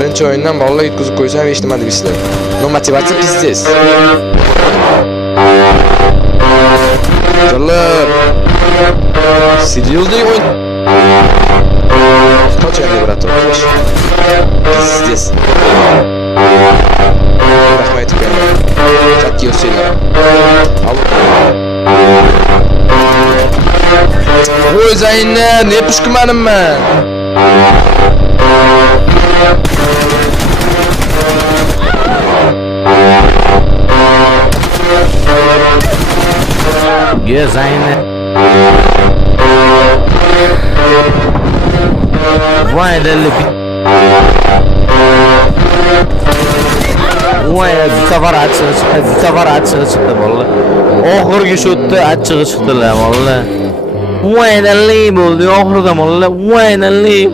Birinchi o'yindan bolalar yetkazib qo'ysam eshitmadi bizlar. No motivatsiya pizdes. Jollar. Серьезный o'yin. Qoch endi brat. Pizdes. Rahmat qo'yaman. Qat'iy o'singlar. Voy Zaynab, ne pushkumanimman? Ye Zaynab. Vay deli. Vay bir safar açığı çıktı vallahi. Oxirgi şutda açığı çıktılar vallahi. Vay deli bo'ldi oxirida vallahi. Vay deli.